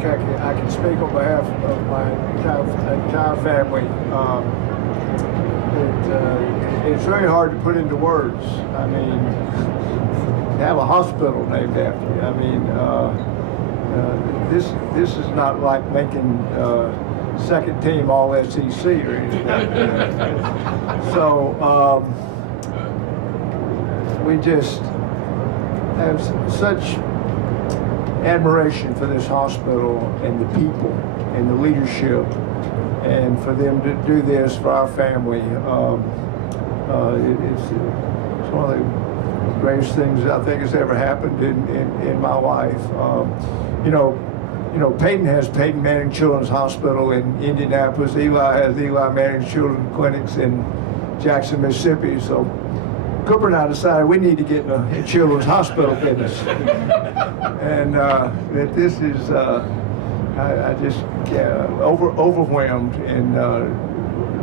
think I can speak on behalf of my entire family. It's very hard to put into words. I mean, to have a hospital named after you. I mean, this is not like making second team all SEC or anything. So we just have such admiration for this hospital and the people and the leadership, and for them to do this for our family. It's one of the greatest things I think has ever happened in my life. You know, Peyton has Peyton Manning Children's Hospital in Indianapolis. Eli has Eli Manning Children's Clinics in Jackson, Mississippi. So Cooper and I decided we need to get in a children's hospital business. And that this is, I just overwhelmed and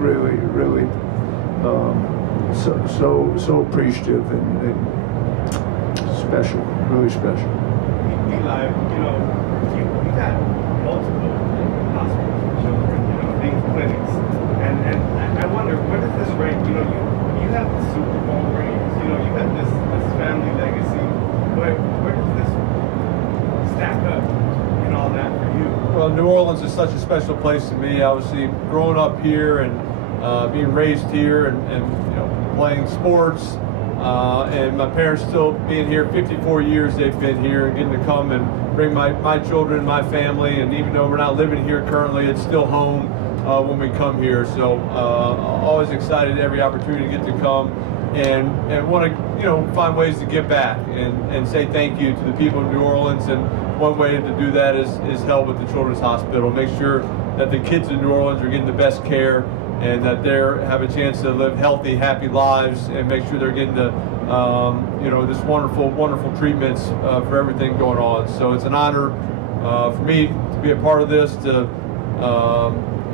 really so appreciative and special, really special. Eli, you got multiple hospitals for children, big clinics, and I wonder, where does this rank? You have the Super Bowl rings, you have this family legacy. Where does this stack up and all that for you? Well, New Orleans is such a special place to me. Obviously, growing up here and being raised here and playing sports, and my parents still being here 54 years they've been here, and getting to come and bring my children, my family, and even though we're not living here currently, it's still home when we come here. So always excited every opportunity to get to come and want to find ways to give back and say thank you to the people of New Orleans. And one way to do that is help with the Children's Hospital, make sure that the kids in New Orleans are getting the best care and that they have a chance to live healthy, happy lives, and make sure they're getting the this wonderful treatments for everything going on. So it's an honor for me to be a part of this, to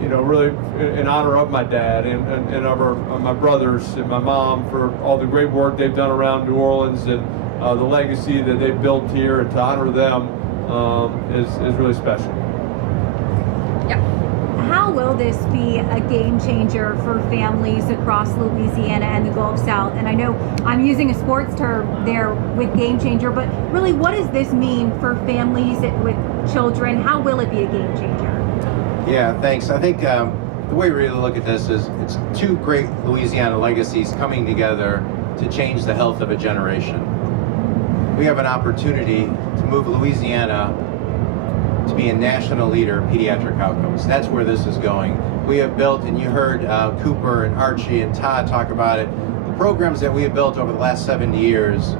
really in honor of my dad and of my brothers and my mom for all the great work they've done around New Orleans and the legacy that they've built here, and to honor them is really special. Yeah. How will this be a game changer for families across Louisiana and the Gulf South? And I know I'm using a sports term there with game changer, but really, what does this mean for families with children? How will it be a game changer? Yeah, thanks. I think the way we really look at this is it's two great Louisiana legacies coming together to change the health of a generation. We have an opportunity to move Louisiana to be a national leader in pediatric outcomes. That's where this is going. We have built, and you heard Cooper and Archie and Todd talk about it, the programs that we have built over the last 70 years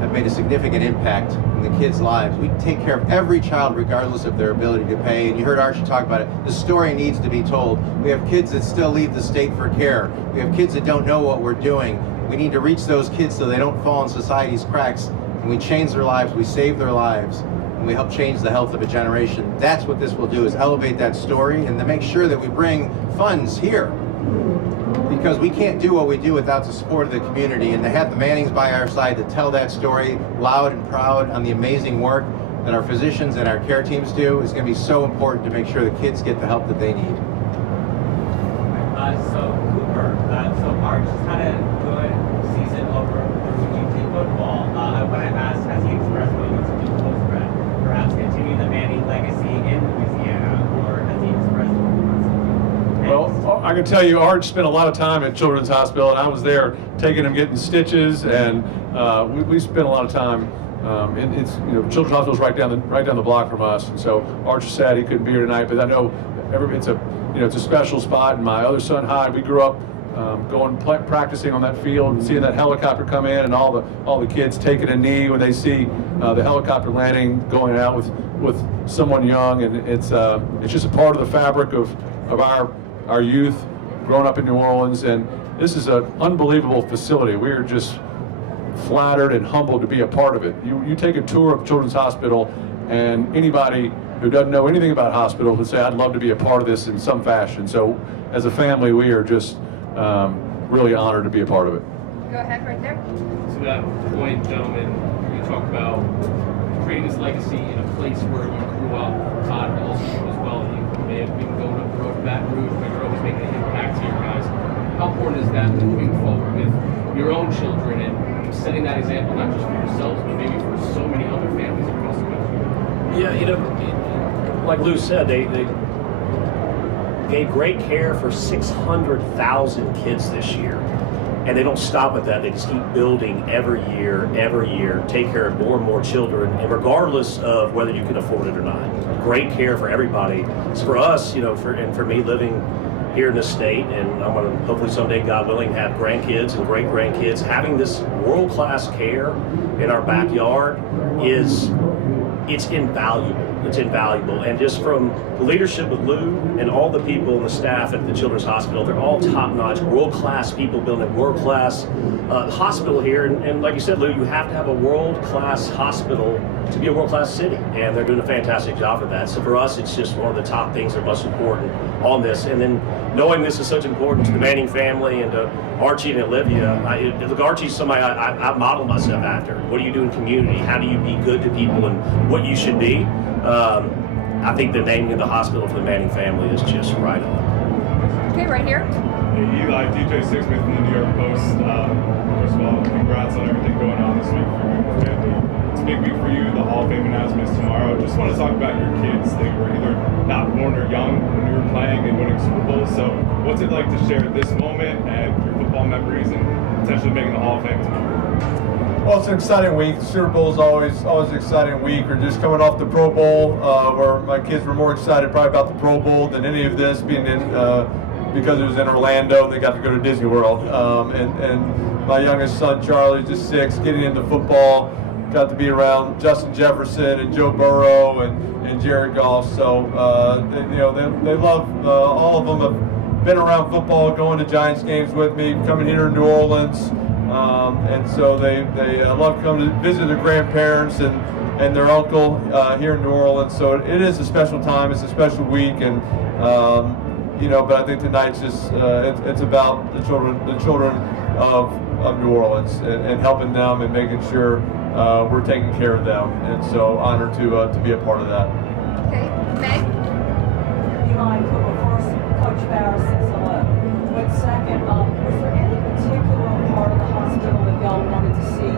have made a significant impact in the kids' lives. We take care of every child regardless of their ability to pay, and you heard Archie talk about it. The story needs to be told. We have kids that still leave the state for care. We have kids that don't know what we're doing. We need to reach those kids so they don't fall in society's cracks, and we change their lives, we save their lives, and we help change the health of a generation. That's what this will do, is elevate that story and to make sure that we bring funds here. Because we can't do what we do without the support of the community, and to have the Mannings by our side to tell that story loud and proud on the amazing work that our physicians and our care teams do is going to be so important to make sure the kids get the help that they need. So Cooper, so Arch had a good season over UT football. I want to ask, has he expressed what he wants to do post-grad? Perhaps continue the Manning legacy in Louisiana, or has he expressed what he wants to do? Well, I can tell you, Art spent a lot of time at Children's Hospital, and I was there taking him getting stitches, and we spent a lot of time. It's Children's Hospital's right down the block from us, and so Art is sad he couldn't be here tonight. But I know it's a special spot. And my other son Hyde, we grew up practicing on that field and seeing that helicopter come in, and all the kids taking a knee when they see the helicopter landing, going out with someone young, and it's just a part of the fabric of our youth growing up in New Orleans. And this is an unbelievable facility. We are just flattered and humbled to be a part of it. You take a tour of Children's Hospital, and anybody who doesn't know anything about hospitals would say, I'd love to be a part of this in some fashion. So as a family, we are just really honored to be a part of it. Go ahead, right there. To that point, gentlemen, you talk about creating this legacy in a place where you grew up. Todd setting that example not just for yourselves, but maybe for so many other families across the country? Yeah, like Lou said, they gave great care for 600,000 kids this year. And they don't stop at that. They just keep building every year, take care of more and more children, and regardless of whether you can afford it or not. Great care for everybody. So for us, for me living here in this state, and I'm going to hopefully someday, God willing, have grandkids and great grandkids, having this world-class care in our backyard it's invaluable. It's invaluable. And just from the leadership of Lou and all the people and the staff at the Children's Hospital, they're all top-notch, world-class people building a world-class hospital here. And like you said, Lou, you have to have a world-class hospital to be a world-class city. And they're doing a fantastic job of that. So for us, it's just one of the top things that are most important on this. And then knowing this is such important to the Manning family and to Archie and Olivia, look, Archie's somebody I model myself after. What do you do in community? How do you be good to people and what you should be? I think the naming of the hospital for the Manning family is just right on. Okay, right here. Hey, Eli, DJ Sixsmith from the New York Post. First of all, congrats on everything going on this week for you and your family. It's a big week for you. The Hall of Fame announcement is tomorrow. Just want to talk about your kids. They were either not born or young when you were playing and winning Super Bowls. So what's it like to share this moment and your football memories and potentially making the Hall of Fame tomorrow? Well, it's an exciting week. The Super Bowl is always an exciting week. We're just coming off the Pro Bowl, where my kids were more excited probably about the Pro Bowl than any of this being in, because it was in Orlando. They got to go to Disney World, and my youngest son Charlie, just 6, getting into football, got to be around Justin Jefferson and Joe Burrow and Jared Goff. So they love, all of them have been around football, going to Giants games with me, coming here in New Orleans. And so they love coming to visit their grandparents and their uncle here in New Orleans. So it is a special time. It's a special week, and but I think tonight's just it's about the children of New Orleans and helping them and making sure we're taking care of them. And so honored to be a part of that. Okay, Meg. Eli, first, Coach Barris says hello. But second, was there any particular part of the hospital that y'all wanted to see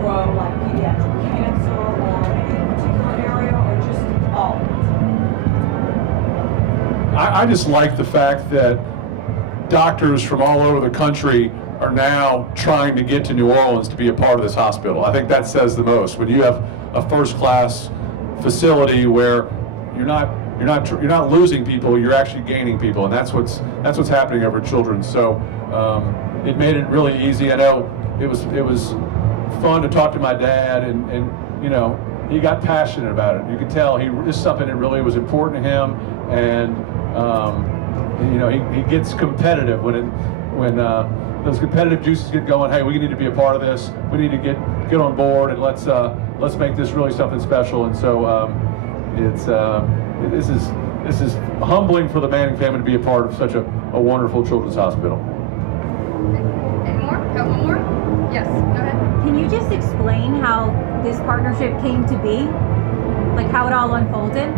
grow, like pediatric cancer or any particular area, or just all of it? I just like the fact that doctors from all over the country are now trying to get to New Orleans to be a part of this hospital. I think that says the most. When you have a first-class facility where you're not losing people, you're actually gaining people, and that's what's happening over children. So it made it really easy. I know it was fun to talk to my dad, and he got passionate about it. You could tell this is something that really was important to him, and he gets competitive when those competitive juices get going. Hey, we need to be a part of this. We need to get on board, and let's make this really something special. And so this is humbling for the Manning family to be a part of such a wonderful children's hospital. Any more? Got one more? Yes, go ahead. Can you just explain how this partnership came to be? Like how it all unfolded?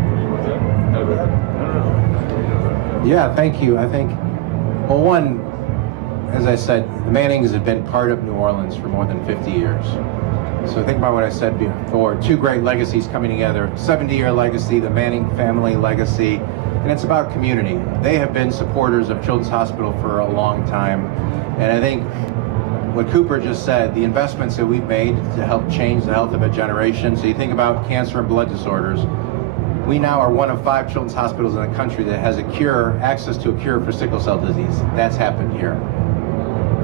Yeah, thank you. I think, well, one, as I said, the Mannings have been part of New Orleans for more than 50 years. So think about what I said before, 2 great legacies coming together, 70-year legacy, the Manning family legacy, and it's about community. They have been supporters of Children's Hospital for a long time, and I think what Cooper just said, the investments that we've made to help change the health of a generation. So you think about cancer and blood disorders. We now are one of 5 children's hospitals in the country that has access to a cure for sickle cell disease. That's happened here.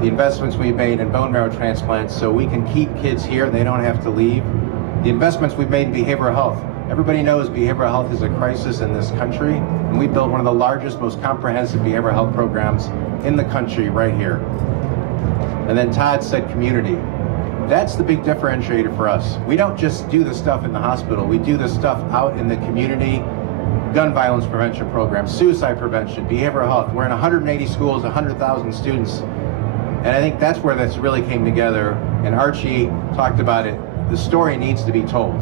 The investments we've made in bone marrow transplants so we can keep kids here and they don't have to leave. The investments we've made in behavioral health. Everybody knows behavioral health is a crisis in this country, and we built one of the largest, most comprehensive behavioral health programs in the country right here. And then Todd said community. That's the big differentiator for us. We don't just do the stuff in the hospital, we do the stuff out in the community. Gun violence prevention programs, suicide prevention, behavioral health. We're in 180 schools, 100,000 students. And I think that's where this really came together. And Archie talked about it. The story needs to be told.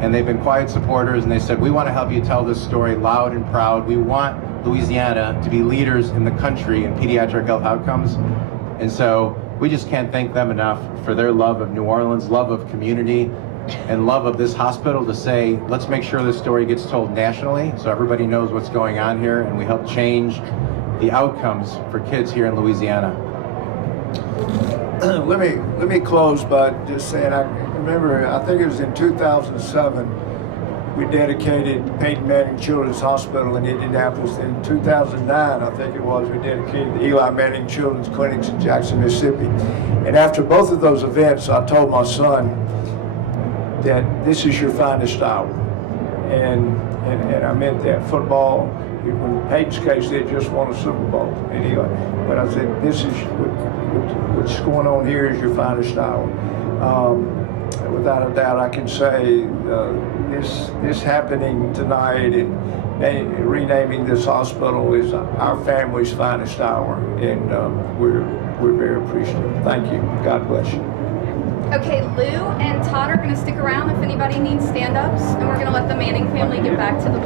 And they've been quiet supporters, and they said, we want to help you tell this story loud and proud. We want Louisiana to be leaders in the country in pediatric health outcomes. And so We just can't thank them enough for their love of New Orleans, love of community, and love of this hospital to say, let's make sure this story gets told nationally so everybody knows what's going on here and we help change the outcomes for kids here in Louisiana. Let me close by just saying, I remember, I think it was in 2007, we dedicated Peyton Manning Children's Hospital in Indianapolis. In 2009, I think it was, we dedicated the Eli Manning Children's Clinics in Jackson, Mississippi. And after both of those events, I told my son that this is your finest hour. And I meant that. Football, in Peyton's case, they had just won a Super Bowl. And Eli, but I said, this is what's going on here is your finest hour. Without a doubt, I can say this happening tonight and renaming this hospital is our family's finest hour, and we're very appreciative. Thank you. God bless you. Okay, Lou and Todd are going to stick around if anybody needs stand-ups, and we're going to let the Manning family get back to the